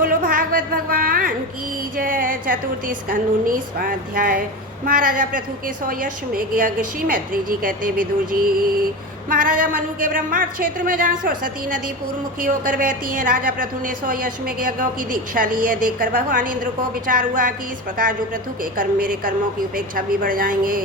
बोलो भागवत भगवान की जय। चतुर्थी स्कंद 19वां अध्याय। महाराजा पृथु के 100 यश में यज्ञ। श्री मैत्री जी कहते विदुर जी, महाराजा मनु के ब्रह्मांड क्षेत्र में जहाँ सरस्वती नदी पूर्वमुखी होकर बहती है, राजा पृथु ने 100 यश में यज्ञों की दीक्षा ली है। देखकर भगवान इंद्र को विचार हुआ कि इस प्रकार जो पृथु के कर्म मेरे कर्मों की उपेक्षा भी बढ़ जाएंगे,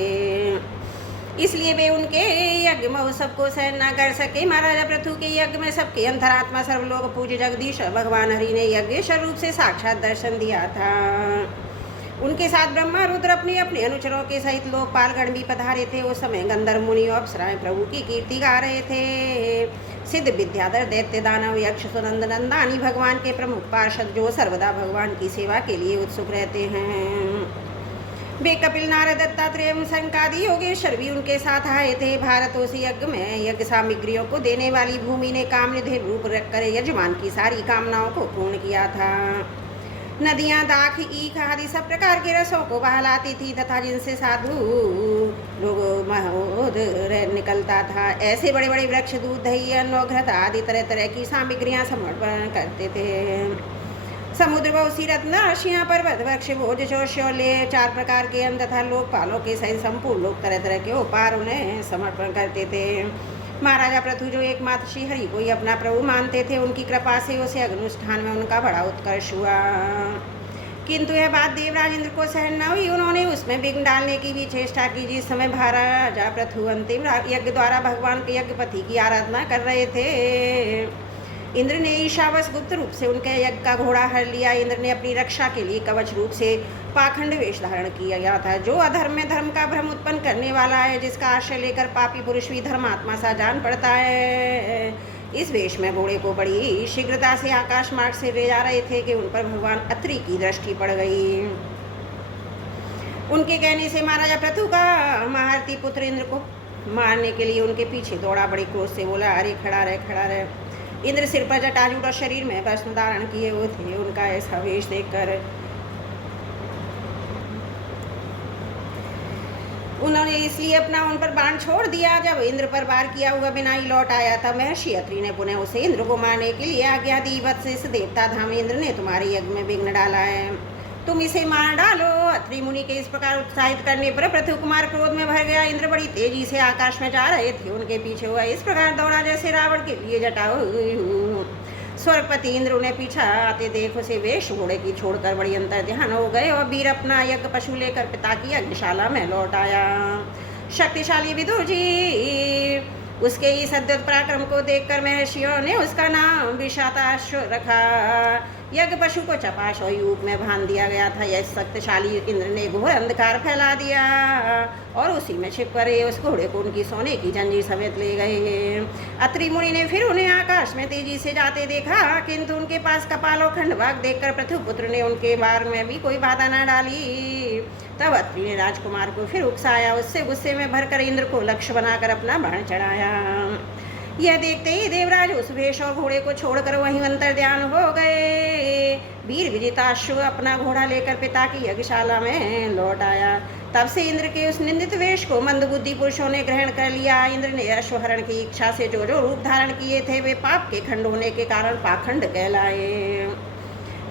इसलिए वे उनके यज्ञ महोत्सव को सहन न कर सके। महाराजा पृथु के यज्ञ में सबके अंतरात्मा सर्वलोक पूज्य जगदीश भगवान हरि ने यज्ञ स्वरूप से साक्षात दर्शन दिया था। उनके साथ ब्रह्मा रुद्र अपने अपने अनुचरों के सहित लोकपालगण भी पधारे थे। उस समय गंधर्व मुनि और अप्सराएं प्रभु की कीर्ति गा रहे थे। सिद्ध विद्याधर दैत्य दानव यक्ष सुनंद नंदानी भगवान के प्रमुख पार्षद, जो सर्वदा भगवान की सेवा के लिए उत्सुक रहते हैं, वे कपिल नारद दत्तात्रेय एवं संकादि योगेश्वर भी उनके साथ आए थे। भारतों से यज्ञ में यज्ञ सामग्रियों को देने वाली भूमि ने कामनिधि रूप रखकर यजमान की सारी कामनाओं को पूर्ण किया था। नदियां दाख ईख आदि सब प्रकार के रसों को बहलाती थी तथा जिनसे साधु लोग महोद निकलता था। ऐसे बड़े बड़े वृक्ष दूध दही अन्न घृत आदि तरह तरह की सामग्रियां समर्पण करते थे। समुद्र बहुसी रत्न राशियाँ पर्वत वृक्ष भोज शोले 4 प्रकार के अन्न तथा लोकपालों के सहित संपूर्ण लोग तरह तरह के उपहार उन्हें समर्पण करते थे। महाराजा पृथु जो एकमात्र श्री हरि को ही अपना प्रभु मानते थे, उनकी कृपा से उसे अनुष्ठान में उनका बड़ा उत्कर्ष हुआ। किंतु यह बात देवराज इंद्र को सहन न हुई। उन्होंने उसमें विघ्न डालने की भी चेष्टा की। जिस समय महाराजा पृथु अंतिम यज्ञ द्वारा भगवान के यज्ञपति की आराधना कर रहे थे, इंद्र ने ईशावश गुप्त रूप से उनके यज्ञ का घोड़ा हर लिया। इंद्र ने अपनी रक्षा के लिए कवच रूप से पाखंड वेश धारण किया गया था, जो अधर्म में धर्म का भ्रम उत्पन्न करने वाला है, जिसका आश्रय लेकर पापी पुरुष भी धर्मात्मा सा जान पड़ता है। इस वेश में घोड़े को बड़ी शीघ्रता से आकाश मार्ग से ले जा रहे थे कि उन पर भगवान अत्रि की दृष्टि पड़ गई। उनके कहने से महाराजा पृथु का महारथी पुत्र इंद्र को मारने के लिए उनके पीछे दौड़ा। बड़ी क्रोध से बोला, अरे खड़ा रहे खड़ा रहे। इंद्र सिर पर जटाजूट और शरीर में वस्त्र धारण किए हुए थे। उनका ऐसा वेश देखकर उन्होंने इसलिए अपना उन पर बाण छोड़ दिया। जब इंद्र पर वार किया हुआ बिना ही लौट आया था, महर्षि अत्रि ने पुनः उसे इंद्र को मारने के लिए आज्ञा दी। वत्स इस देवता धाम इंद्र ने तुम्हारे यज्ञ में विघ्न डाला है, तुम इसे मार डालो। अत्रि मुनि के इस प्रकार उत्साहित करने पर पृथु कुमार क्रोध में भर गया। इंद्र बड़ी तेजी से आकाश में जा रहे थे, उनके पीछे हुआ इस प्रकार दौड़ा जैसे रावण के लिए जटा स्वर्गपति इंद्र उन्हें पीछा आते देख उसे वेश घोड़े की छोड़कर बड़ी अंतर ध्यान हो गए और वीर अपना यज्ञ पशु लेकर पिता की यज्ञशाला में लौट आया। शक्तिशाली विदुर जी उसके इस अद्भुत पराक्रम को देखकर महर्षियों ने उसका नाम विशाताश्व रखा। यज्ञ पशु को चपाश और यूप में बांध दिया गया था। यह शक्तिशाली इंद्र ने घोर अंधकार फैला दिया और उसी में छिप कर उस घोड़े को उनकी सोने की जंजीर समेत ले गए। अत्रि मुनि ने फिर उन्हें आकाश में तेजी से जाते देखा, किंतु उनके पास कपाल और खंडभाग देखकर पृथु पुत्र ने उनके मार्ग में भी कोई बाधा न डाली। तब अत्रि ने राजकुमार को फिर उकसाया। उससे गुस्से में भरकर इंद्र को लक्ष्य बनाकर अपना बाण चढ़ाया। यह देखते ही देवराज उस वेश और घोड़े को छोड़कर वहीं अंतर्ध्यान हो गए। वीर विजिताश्व अपना घोड़ा लेकर पिता की यज्ञशाला में लौट आया। तब से इंद्र के उस निंदित वेश को मंदबुद्धि पुरुषों ने ग्रहण कर लिया। इंद्र ने अश्वहरण की इच्छा से जो जो रूप धारण किए थे, वे पाप के खंड होने के कारण पाखंड कहलाए।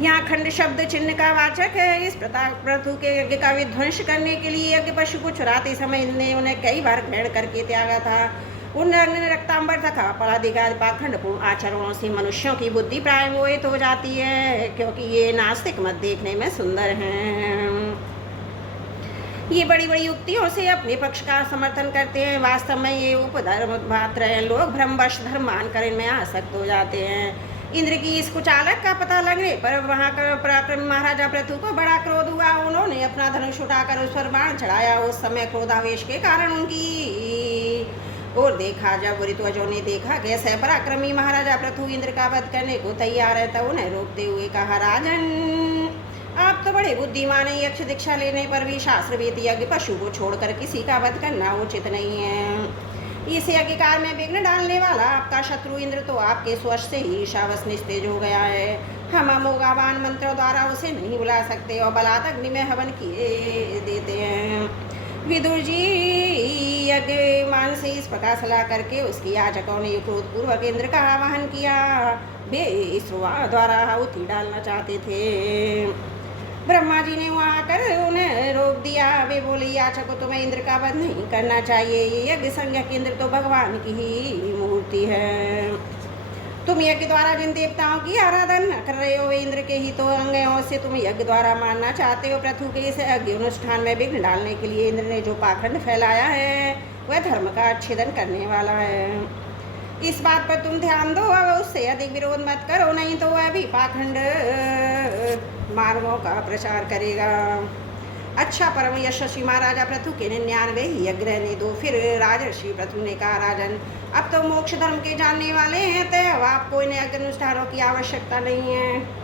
यहाँ खंड शब्द चिन्ह का वाचक है। इस पृथु के यज्ञ का विध्वंस करने के लिए यज्ञ पशु को चुराते समय इंद्र ने उन्हें कई बार ग्रहण करके त्यागा था। उन रक्तांबर तथा अपराधिकार पाखंडपूर्ण आचरणों से मनुष्यों की बुद्धि प्राय मोहित हो जाती है, क्योंकि ये नास्तिक मत देखने में सुंदर हैं। ये बड़ी बड़ी युक्तियों से अपने पक्ष का समर्थन करते हैं। वास्तव में ये उपधर्म मात्र हैं। लोग भ्रमवश धर्म मानकर इनमें आसक्त हो जाते हैं। इंद्र की इस कुचालक का पता लगने पर वहां का पराक्रमी महाराजा पृथु को बड़ा क्रोध हुआ। उन्होंने अपना धनुष उठाकर उस पर बाण चढ़ाया। उस समय क्रोधावेश के कारण उनकी और देखा। जब ऋतुजों ने देखा कि ऐसे पराक्रमी महाराजा पृथु इंद्र का वध करने को तैयार है, तब उन्हें रोकते हुए कहा, राजन आप तो बड़े बुद्धिमान हैं। यक्ष दीक्षा लेने पर भी शास्त्रवेद यज्ञ पशु को छोड़कर किसी का वध करना उचित नहीं है। इस यज्ञकार में विघ्न डालने वाला आपका शत्रु इंद्र तो आपके स्वश से ही ईशावश निस्तेज हो गया है। हम अमोघावान मंत्रों द्वारा उसे नहीं बुला सकते और बलात् अग्नि में हवन किए देते हैं। विदुर जी यज्ञ मान से इस प्रकार सलाह करके उसके याचकों ने क्रोधपूर्वक इंद्र का आवाहन किया। वे इस द्वारा आहुति डालना चाहते थे। ब्रह्मा जी ने वहाँ आकर उन्हें रोक दिया। वे बोले, याचकों तुम्हें इंद्र का वध नहीं करना चाहिए। ये यज्ञ संज्ञक इंद्र तो भगवान की ही मूर्ति है। तुम यज्ञ द्वारा जिन देवताओं की आराधना कर रहे हो वे इंद्र के ही तो अंग हैं। उससे तुम यज्ञ द्वारा मानना चाहते हो। पृथु के इस यज्ञ अनुष्ठान में विघ्न डालने के लिए इंद्र ने जो पाखंड फैलाया है वह धर्म का अच्छेदन करने वाला है। इस बात पर तुम ध्यान दो और उससे अधिक विरोध मत करो, नहीं तो वह भी पाखंड मार्गों का प्रचार करेगा। अच्छा परम यशस्वी महाराजा पृथु के 99 ही यज्ञ रहने दो। फिर राजर्षि पृथु ने कहा, राजन अब तो मोक्ष धर्म के जानने वाले हैं, तो अब आपको इन यज्ञ अनुष्ठानों की आवश्यकता नहीं है।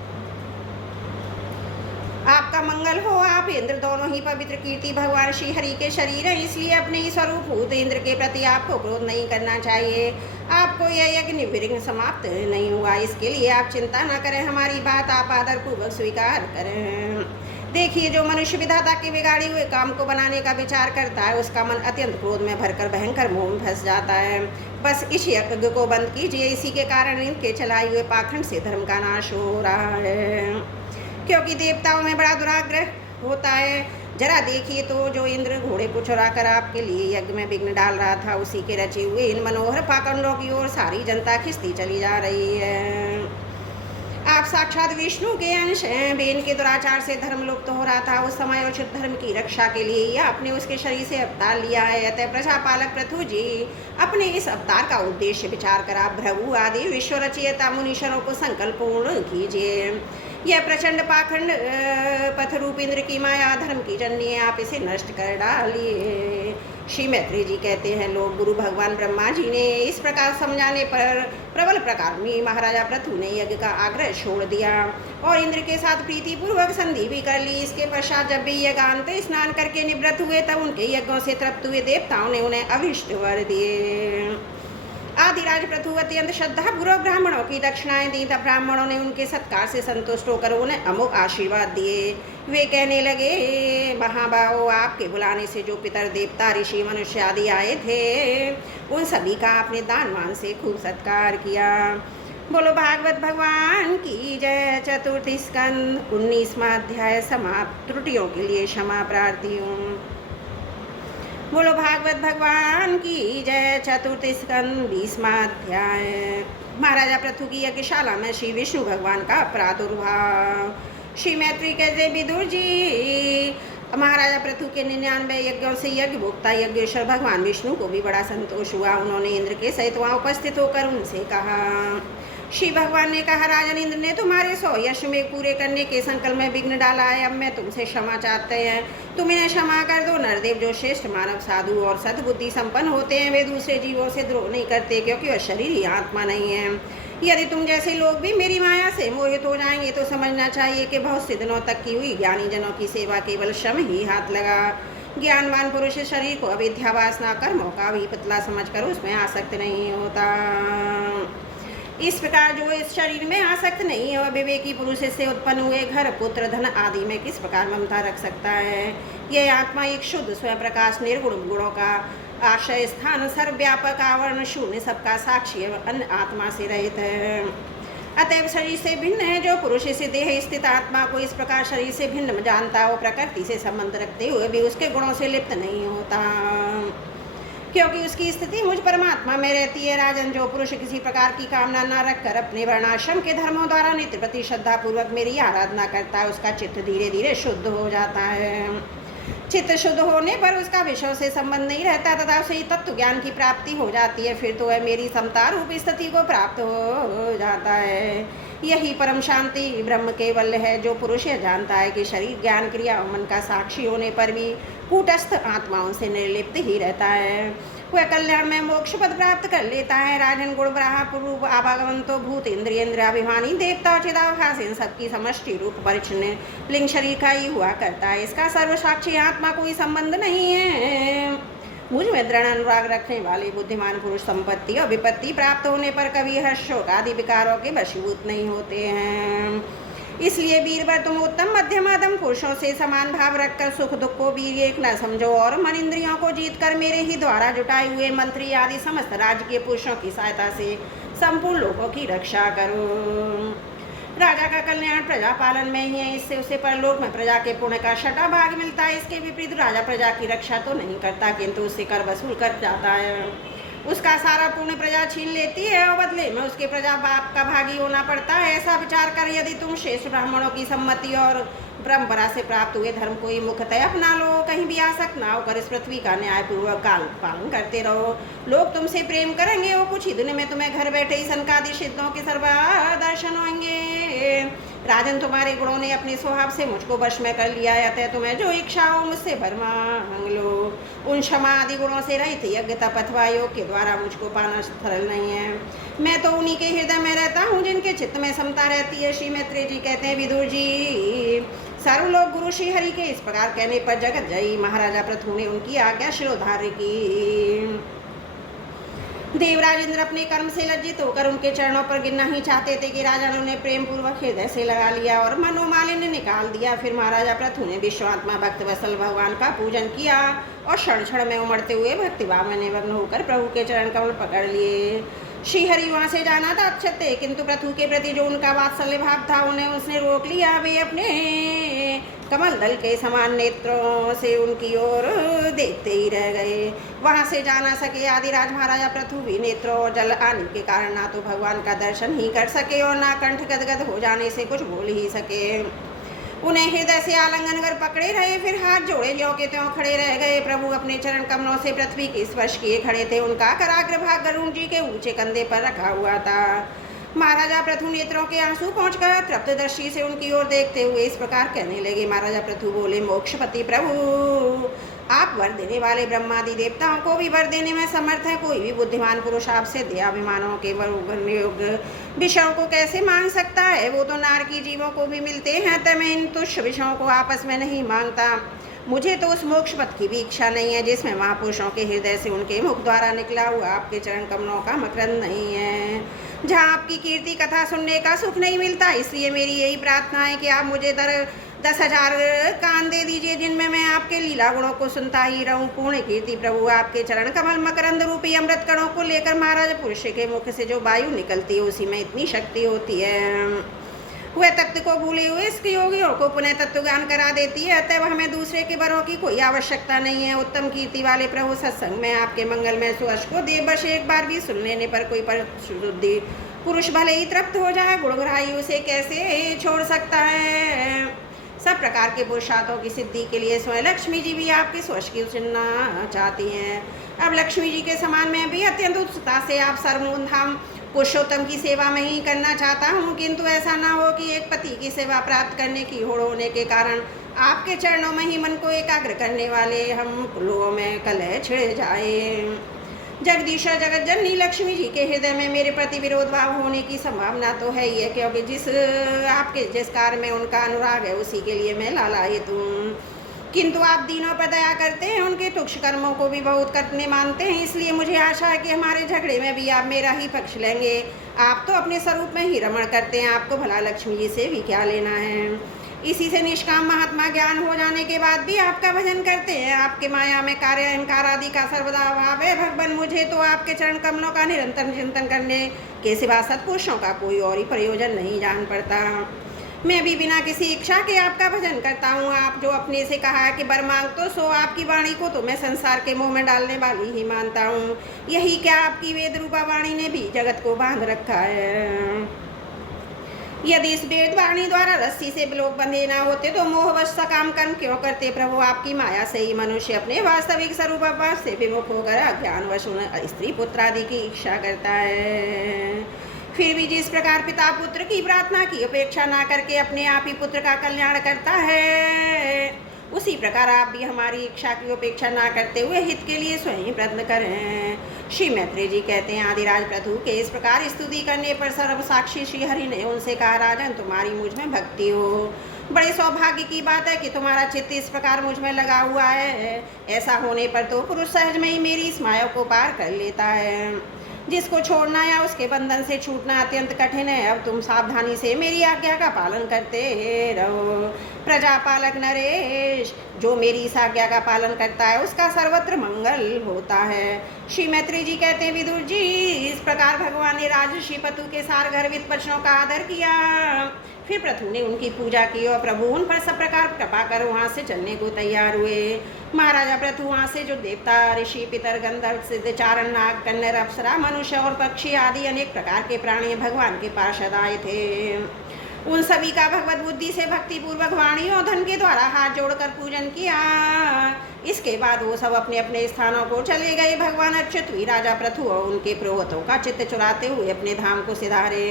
आपका मंगल हो। आप इंद्र दोनों ही पवित्र कीर्ति भगवान श्री हरि के शरीर है, इसलिए अपने ही स्वरूप भूत इंद्र के प्रति आपको क्रोध नहीं करना चाहिए। आपको यह यज्ञ निर्विघ्न समाप्त नहीं हुआ, इसके लिए आप चिंता न करें। हमारी बात आप आदरपूर्वक स्वीकार करें। देखिए, जो मनुष्य विधाता के बिगाड़े हुए काम को बनाने का विचार करता है उसका मन अत्यंत क्रोध में भरकर भयंकर मोह में फंस जाता है। बस इस यज्ञ को बंद कीजिए, इसी के कारण इनके चलाए हुए पाखंड से धर्म का नाश हो रहा है, क्योंकि देवताओं में बड़ा दुराग्रह होता है। जरा देखिए तो, जो इंद्र घोड़े को चुराकर आपके लिए यज्ञ में विघ्न डाल रहा था, उसी के रचे हुए इन मनोहर पाखंडों की ओर सारी जनता खिसती चली जा रही है। आप साक्षात विष्णु के अंश हैं। बेन के दुराचार से धर्म लुप्त हो रहा था। उस समय उचित धर्म की रक्षा के लिए ही आपने उसके शरीर से अवतार लिया है। अतः प्रजापालक पृथु जी, अपने इस अवतार का उद्देश्य विचार कर आप भृगु आदि विश्व रचयिता मुनीश्वरों को संकल्प पूर्ण कीजिए। यह प्रचंड पाखंड पथरूप इंद्र की माया धर्म की जननी है, आप इसे नष्ट कर डालिए। श्री मैत्री जी कहते हैं, लोग गुरु भगवान ब्रह्मा जी ने इस प्रकार समझाने पर प्रबल प्रकार में महाराजा पृथु ने यज्ञ का आग्रह छोड़ दिया और इंद्र के साथ प्रीति पूर्वक संधि भी कर ली। इसके पश्चात जब भी यज्ञांत स्नान करके निवृत्त हुए तब उनके यज्ञों से तृप्त हुए देवताओं ने उन्हें अभिष्ट वर दिए। आदिराज पृथु अत्यंत श्रद्धा पूर्वक ब्राह्मणों की दक्षिणाएं दी, तब ब्राह्मणों ने उनके सत्कार से संतुष्ट होकर उन्हें अमोघ आशीर्वाद दिए। वे कहने लगे, महाबाहो, आपके बुलाने से जो पितर देवता ऋषि मनुष्य आदि आए थे उन सभी का आपने दान मान से खूब सत्कार किया। बोलो भागवत भगवान की जय। चतुर्थी स्कंद 19वां अध्याय समाप्त। त्रुटियों के लिए क्षमा प्रार्थी हूँ। बोलो भागवत भगवान की जय। चतुर्थ स्कंद 20वां अध्याय। महाराजा पृथु की यज्ञशाला में श्री विष्णु भगवान का प्रादुर्भाव। श्री मैत्री कहते, विदुर जी, महाराजा पृथु के 99 यज्ञों से यज्ञ भोक्ता यज्ञेश्वर भगवान विष्णु को भी बड़ा संतोष हुआ। उन्होंने इंद्र के सहित वहाँ उपस्थित होकर उनसे कहा, श्री भगवान ने कहा, राजन इंद्र ने तुम्हारे 100 यश में पूरे करने के संकल्प में विघ्न डाला है। अब मैं तुमसे क्षमा चाहते हैं, तुम इन्हें क्षमा कर दो। नरदेव जो श्रेष्ठ मानव साधु और सद्बुद्धि संपन्न होते हैं वे दूसरे जीवों से द्रोह नहीं करते, क्योंकि वह शरीर ही आत्मा नहीं है। यदि तुम जैसे लोग भी मेरी माया से मोहित हो जाएंगे तो समझना चाहिए कि बहुत से दिनों तक की हुई ज्ञानी जनों की सेवा केवल श्रम ही हाथ लगा। ज्ञानवान पुरुष शरीर को अविद्या वासना कर्मों का भी पुतला समझकर उसमें आसक्त नहीं होता। इस प्रकार जो इस शरीर में आसक्त नहीं है वह विवेकी पुरुष से उत्पन्न हुए घर पुत्र धन आदि में किस प्रकार ममता रख सकता है। यह आत्मा एक शुद्ध स्वयं प्रकाश निर्गुण गुणों का आश्रय स्थान सर्वव्यापक आवरण शून्य सबका साक्षी अन्य आत्मा से रहित है। अतएव शरीर से भिन्न है। जो पुरुष इस देह स्थित आत्मा को इस प्रकार शरीर से भिन्न जानता हो प्रकृति से संबंध रखते हुए भी उसके गुणों से लिप्त नहीं होता, क्योंकि उसकी स्थिति मुझ परमात्मा में रहती है। राजन, जो पुरुष किसी प्रकार की कामना न रखकर अपने वर्णाश्रम के धर्मों द्वारा नित्य प्रति श्रद्धा पूर्वक मेरी आराधना करता है उसका चित्त धीरे धीरे शुद्ध हो जाता है। चित्त शुद्ध होने पर उसका विषयों से संबंध नहीं रहता तथा उसे तत्व ज्ञान की प्राप्ति हो जाती है। फिर तो वह मेरी समता रूप स्थिति को प्राप्त हो जाता है। यही परम शांति ब्रह्म केवल है। जो पुरुष यह जानता है कि शरीर ज्ञान क्रिया और मन का साक्षी होने पर भी कूटस्थ आत्माओं से निर्लिप्त ही रहता है, वह कल्याण में मोक्ष पद प्राप्त कर लेता है। राजन, गुण ब्रहा पूर्व आवागमंतो भूत इंद्रियाभिमानी देवता चिदाभास इन सबकी समष्टि रूप परिच्छिन्न लिंग शरीर का ही हुआ करता है। इसका सर्वसाक्षी आत्मा कोई संबंध नहीं है। मुझ में दृढ़ अनुराग रखने वाले बुद्धिमान पुरुष संपत्ति और विपत्ति प्राप्त होने पर कभी हर्ष शोक आदि विकारों के वशीभूत नहीं होते हैं। इसलिए वीरवर तुम उत्तम मध्यम अधम पुरुषों से समान भाव रखकर सुख दुख को भी एक न समझो और मन इंद्रियों को जीत कर मेरे ही द्वारा जुटाए हुए मंत्री आदि समस्त राज्य के पुरुषों की सहायता से संपूर्ण लोगों की रक्षा करो। राजा का कल्याण प्रजा पालन में ही है, इससे उसे परलोक में प्रजा के पुण्य का छठा भाग मिलता है। इसके विपरीत राजा प्रजा की रक्षा तो नहीं करता किंतु उससे कर वसूल कर जाता है। उसका सारा पुण्य प्रजा छीन लेती है और बदले में उसके प्रजा बाप का भागी होना पड़ता है। ऐसा विचार कर यदि तुम श्रेष्ठ ब्राह्मणों की सम्मति और परंपरा से प्राप्त हुए धर्म को ही मुख्यतः अपना लो, कहीं भी आसक्त ना होकर इस पृथ्वी का न्यायपूर्वक काल पालन करते रहो, लोग तुमसे प्रेम करेंगे और कुछ ही दिन में तुम्हें घर बैठे ही सनकादि सिद्धों के सर्व दर्शन होंगे। राजन, तुम्हारे गुणों ने अपने स्वभाव से मुझको वश में कर लिया है, अतः तुम्हें जो इच्छा हो मुझसे वर मांग लो। उन क्षमा आदि गुणों से रहित यज्ञ तप अथवा योग के द्वारा मुझको पाना सरल नहीं है। मैं तो उन्हीं के हृदय में रहता हूँ जिनके चित्त में समता रहती है। श्री मैत्रेय जी कहते हैं, विदुर जी, सर्वलोक गुरु श्री हरि के इस प्रकार कहने पर जगत जयी महाराजा पृथु ने उनकी आज्ञा शिरोधार्य की। देवराज इंद्र अपने कर्म से लज्जित होकर उनके चरणों पर गिरना ही चाहते थे कि राजा ने उन्हें प्रेम पूर्वक हृदय से लगा लिया और मनोमालिन्य निकाल दिया। फिर महाराजा पृथु ने विश्वात्मा भक्त वत्सल भगवान का पूजन किया और क्षण क्षण में उमड़ते हुए भक्तिभाव में निमग्न होकर प्रभु के चरण कमल पकड़ लिए। श्री हरि वहाँ से जाना था अच्छे थे, किंतु पृथु के प्रति जो उनका वात्सल्य भाव था उन्हें उसने रोक लिया। वे अपने कमल दल के समान नेत्रों से उनकी ओर देखते ही रह गए। वहाँ से जा ना सके आदिराज महाराजा पृथु भी नेत्रों और जल आने के कारण ना तो भगवान का दर्शन ही कर सके और ना कंठ गदगद हो जाने से कुछ बोल ही सके। उन्हें हृदय से आलिंगन कर पकड़े रहे, फिर हाथ जोड़े ज्यों के त्यों खड़े रह गए। प्रभु अपने चरण कमलों से पृथ्वी के स्पर्श किए खड़े थे। उनका कराग्र भाग गरुण जी के ऊंचे कंधे पर रखा हुआ था। महाराजा पृथु नेत्रों के आंसू पहुंचकर तृप्त दृष्टि से उनकी ओर देखते हुए इस प्रकार कहने लगे। महाराजा पृथु बोले, मोक्षपति प्रभु, आप वर देने वाले ब्रह्मादि देवताओं को भी वर देने में समर्थ है। कोई भी बुद्धिमान पुरुष आपसे दयाभिमानों के वर योग्य विषयों को कैसे मांग सकता है? वो तो नारकी जीवों को भी मिलते हैं, तब मैं इन तुच्छ विषयों को आपस में नहीं मांगता। मुझे तो उस मोक्ष पथ की भी इच्छा नहीं है जिसमें महापुरुषों के हृदय से उनके मुख द्वारा निकला हुआ आपके चरण कमलों का मकरंद नहीं है, जहाँ आपकी कीर्ति कथा सुनने का सुख नहीं मिलता। इसलिए मेरी यही प्रार्थना है कि आप मुझे 10,000 कान दे दीजिए जिनमें मैं आपके लीला गुणों को सुनता ही रहूं। पूर्ण कीर्ति प्रभु, आपके चरण कमल मकरंद रूपी अमृत कणों को लेकर महाराज पुरुष के मुख से जो वायु निकलती है उसी में इतनी शक्ति होती है। वह तत्व को भूले हुए इसके योगियों को पुनः तत्व ज्ञान करा देती है। अतः हमें दूसरे के वरों की कोई आवश्यकता नहीं है। उत्तम कीर्ति वाले प्रभु, सत्संग में आपके मंगल में सुहर्ष को देववश एक बार भी सुन लेने पर कोई परिशुद्धि पुरुष भले ही तृप्त हो जाए, गुणग्राही उसे कैसे छोड़ सकता है। सब प्रकार के पुरुषार्थों की सिद्धि के लिए स्वयं लक्ष्मी जी भी आपके सुहर्ष की सुनना चाहती हैं। अब लक्ष्मी जी के समान मैं भी अत्यंत उत्सुकता से आप सर्वधाम पुरुषोत्तम की सेवा में ही करना चाहता हूँ, किंतु ऐसा ना हो कि एक पति की सेवा प्राप्त करने की होड़ होने के कारण आपके चरणों में ही मन को एकाग्र करने वाले हम लोगों में कलह छिड़ जाए। जगदीश्वर जगत जननी लक्ष्मी जी के हृदय में मेरे प्रति विरोध भाव होने की संभावना तो है ही है, क्योंकि जिस कार्य में उनका अनुराग है उसी के लिए मैं लालायित हूँ। किंतु आप दीनों पर दया करते हैं, उनके तुक्ष कर्मों को भी बहुत कठिन मानते हैं। इसलिए मुझे आशा है कि हमारे झगड़े में भी आप मेरा ही पक्ष लेंगे। आप तो अपने स्वरूप में ही रमण करते हैं, आपको भला लक्ष्मी जी से भी क्या लेना है। इसी से निष्काम महात्मा ज्ञान हो जाने के बाद भी आपका भजन करते हैं। आपके माया में कार्य अहंकार आदि का सर्वदा अभाव है। भगवान, मुझे तो आपके चरण कमलों का निरंतर चिंतन करने के सिवा सत्पुरुषों का कोई और ही प्रयोजन नहीं जान पड़ता। मैं भी बिना किसी इच्छा के आपका भजन करता हूँ। आप जो अपने से कहा है कि बर मांग तो सो, आपकी वाणी को तो मैं संसार के मुंह में डालने वाली ही मानता हूँ। यही क्या आपकी वेद रूपा वाणी ने भी जगत को बांध रखा है। यदि इस वेद वाणी द्वारा रस्सी से लोग बंधे ना होते तो मोहवश सा काम कर्म क्यों करते? प्रभु, आपकी माया से ही मनुष्य अपने वास्तविक स्वरूप से विमुख होकर अज्ञानवश स्त्री पुत्र आदि की इच्छा करता है। फिर भी जिस प्रकार पिता पुत्र की प्रार्थना की अपेक्षा ना करके अपने आप ही पुत्र का कल्याण करता है, उसी प्रकार आप भी हमारी इच्छा की अपेक्षा ना करते हुए हित के लिए स्वयं प्रयत्न करें। श्री मैत्रेय जी कहते हैं, आदिराज पृथु के इस प्रकार स्तुति करने पर सर्वसाक्षी श्री हरि ने उनसे कहा, राजन, तुम्हारी मुझ में भक्ति हो। बड़े सौभाग्य की बात है कि तुम्हारा चित्त इस प्रकार मुझ में लगा हुआ है। ऐसा होने पर तो पुरुष सहज में ही मेरी इस माया को पार कर लेता है। जिसको छोड़ना या उसके बंधन से छूटना अत्यंत कठिन है। अब तुम सावधानी से मेरी आज्ञा का पालन करते रहो। प्रजापालक नरेश, जो मेरी इस आज्ञा का पालन करता है उसका सर्वत्र मंगल होता है। श्री मैत्री जी कहते हैं, विदुर जी, इस प्रकार भगवान ने राजर्षि पतु के सार गर्वित वचनों का आदर किया। फिर पृथु ने उनकी पूजा की और प्रभु उन पर सब प्रकार कृपा कर वहाँ से चलने को तैयार हुए। महाराजा पृथु वहाँ से जो देवता, ऋषि, पितर, गंधर्व, सिद्ध, चारण, नाग, कन्नर, अप्सरा, मनुष्य और पक्षी आदि अनेक प्रकार के प्राणी भगवान के पार्षद आए थे। उन सभी का भगवत बुद्धि से भक्ति पूर्वक वाणी और धन के द्वारा हाथ जोड़कर पूजन किया। इसके बाद वो सब अपने अपने स्थानों को चले गए। भगवान अच्युत हुई राजा पृथु और उनके पुरोहितों का चित्त चुराते हुए अपने धाम को सिधारे।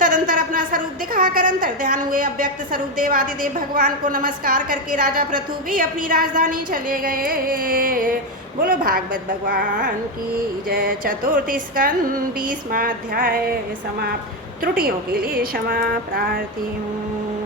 तदंतर अपना स्वरूप दिखाकर अंतर ध्यान हुए। अव्यक्त स्वरूप देवादिदेव भगवान को नमस्कार करके राजा पृथु भी अपनी राजधानी चले गए। बोलो भागवत भगवान की जय। चतुर्थ स्कंद 20वां अध्याय समाप्त। त्रुटियों के लिए क्षमा प्रार्थी हूँ।